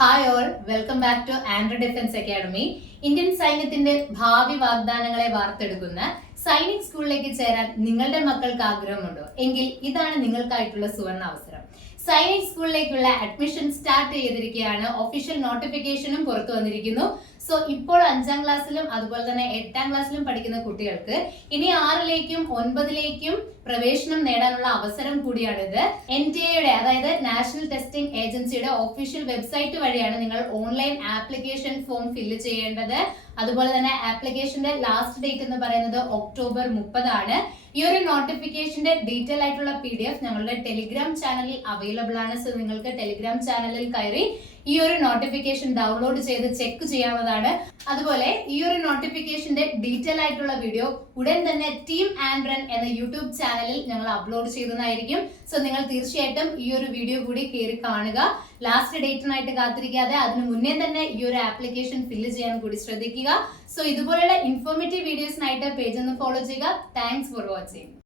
Hi all welcome back to Andro defence academy Indian സൈന്യത്തിന്റെ ഭാവി വാഗ്ദാനങ്ങളെ വാർത്തെടുക്കുന്ന സൈനിക് സ്കൂളിലേക്ക് ചേരാൻ നിങ്ങളുടെ മക്കൾക്ക് ആഗ്രഹമുണ്ടോ? എങ്കിൽ ഇതാണ് നിങ്ങൾക്കായിട്ടുള്ള സുവർണ അവസരം. സൈനിക് സ്കൂളിലേക്കുള്ള അഡ്മിഷൻ സ്റ്റാർട്ട് ചെയ്തിരിക്കുകയാണ്. ഒഫീഷ്യൽ നോട്ടിഫിക്കേഷനും പുറത്തു വന്നിരിക്കുന്നു. സോ ഇപ്പോൾ അഞ്ചാം ക്ലാസ്സിലും അതുപോലെ തന്നെ എട്ടാം ക്ലാസ്സിലും പഠിക്കുന്ന കുട്ടികൾക്ക് ഇനി ആറിലേക്കും ഒൻപതിലേക്കും പ്രവേശനം നേടാനുള്ള അവസരം കൂടിയാണിത്. എൻ ടി എയുടെ അതായത് നാഷണൽ ടെസ്റ്റിംഗ് ഏജൻസിയുടെ ഒഫീഷ്യൽ വെബ്സൈറ്റ് വഴിയാണ് നിങ്ങൾ ഓൺലൈൻ ആപ്ലിക്കേഷൻ ഫോം ഫില്ല് ചെയ്യേണ്ടത്. അതുപോലെ തന്നെ ആപ്ലിക്കേഷന്റെ ലാസ്റ്റ് ഡേറ്റ് എന്ന് പറയുന്നത് ഒക്ടോബർ മുപ്പതാണ്. ഈ ഒരു നോട്ടിഫിക്കേഷന്റെ ഡീറ്റെയിൽ ആയിട്ടുള്ള പി ഡി എഫ് ഞങ്ങളുടെ ടെലിഗ്രാം ചാനലിൽ അവൈലബിൾ ആണ്. സോ നിങ്ങൾക്ക് ടെലിഗ്രാം ചാനലിൽ കയറി ഈ ഒരു നോട്ടിഫിക്കേഷൻ ഡൗൺലോഡ് ചെയ്ത് ചെക്ക് ചെയ്യാവുന്നതാണ്. അതുപോലെ ഈ ഒരു നോട്ടിഫിക്കേഷന്റെ ഡീറ്റെയിൽ ആയിട്ടുള്ള വീഡിയോ ഉടൻ തന്നെ ടീം ആൻഡ്രൻ എന്ന യൂട്യൂബ് ചാനലിൽ ഞങ്ങൾ അപ്ലോഡ് ചെയ്യുന്നതായിരിക്കും സോ നിങ്ങൾ തീർച്ചയായിട്ടും ഈ ഒരു വീഡിയോ കൂടി കയറി കാണുക. ലാസ്റ്റ് ഡേറ്റിനായിട്ട് കാത്തിരിക്കാതെ അതിന് മുന്നേ തന്നെ ഈ ഒരു ആപ്ലിക്കേഷൻ ഫില്ല് ചെയ്യാൻ കൂടി ശ്രദ്ധിക്കുക. സോ ഇതുപോലുള്ള ഇൻഫോർമേറ്റീവ് വീഡിയോസിനായിട്ട് പേജ് ഒന്ന് ഫോളോ ചെയ്യുക. Thanks for watching watching.